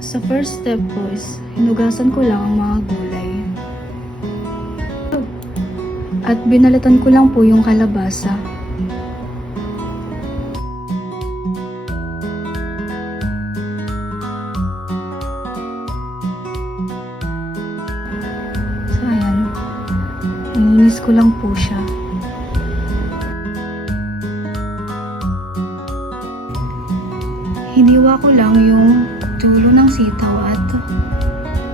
Sa first step po is, hinugasan ko lang ang mga gulay. At binalatan ko lang po yung kalabasa. So ayan, nilinis ko lang po siya. Hiniwa ko lang yung dulo ng sitaw at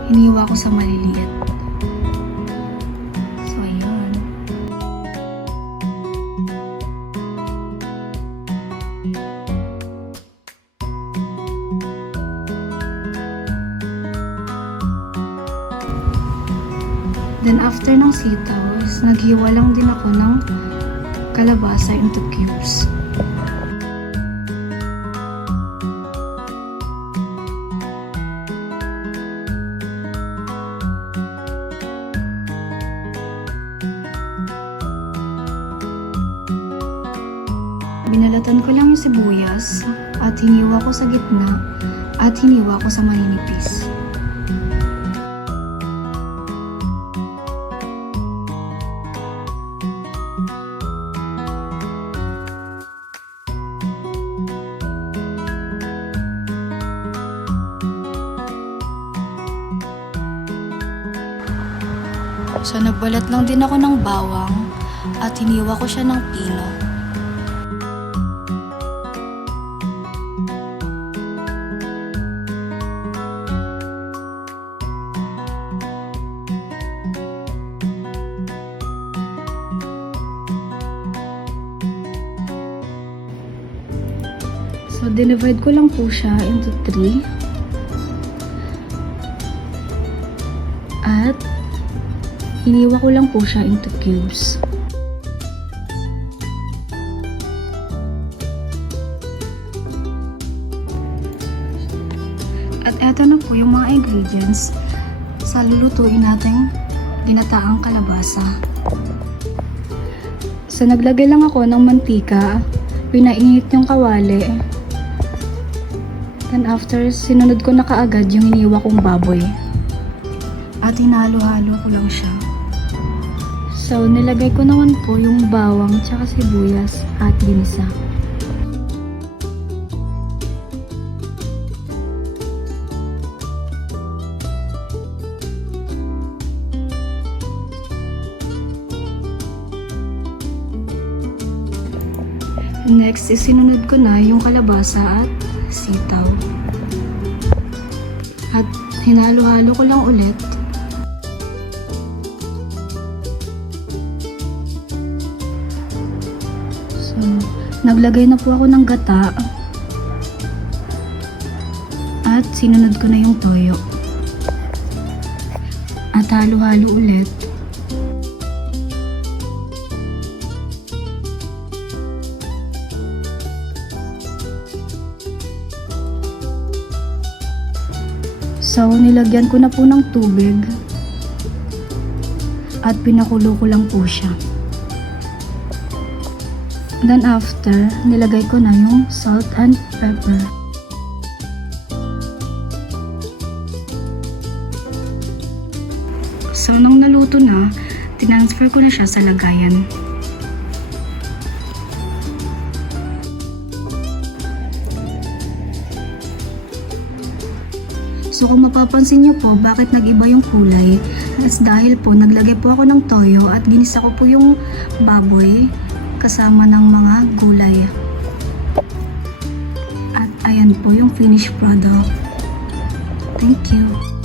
hiniwa ko sa maliliit. So, ayun. Then, after ng sitaw, naghiwa lang din ako ng kalabasa into cubes. Binalatan ko lang yung sibuyas at hiniwa ko sa gitna at hiniwa ko sa maninipis. So nagbalat lang din ako ng bawang at hiniwa ko siya ng pino. So, dinivide ko lang po siya into 3. At, hiniwa ko lang po siya into cubes. At eto na po yung mga ingredients sa lulutuin nating ginataang kalabasa. So, naglagay lang ako ng mantika, pinainit yung kawali. Then after, sinunod ko na kaagad yung hiniwa kong baboy. At hinalo-halo ko lang siya. So, nilagay ko naman po yung bawang tsaka sibuyas at ginisa. Next is sinunod ko na yung kalabasa at sitaw. At hinalo-halo ko lang ulit. So, naglagay na po ako ng gata. At sinunod ko na yung toyo. At halo-halo ulit. So, nilagyan ko na po ng tubig at pinakulo ko lang po siya. Then after, nilagay ko na yung salt and pepper. So, nung naluto na, tinransfer ko na siya sa lagayan. So kung mapapansin niyo po bakit nag-iba yung kulay, it's dahil po naglagay po ako ng toyo at ginisa ko po yung baboy kasama ng mga gulay. At ayan po yung finished product. Thank you.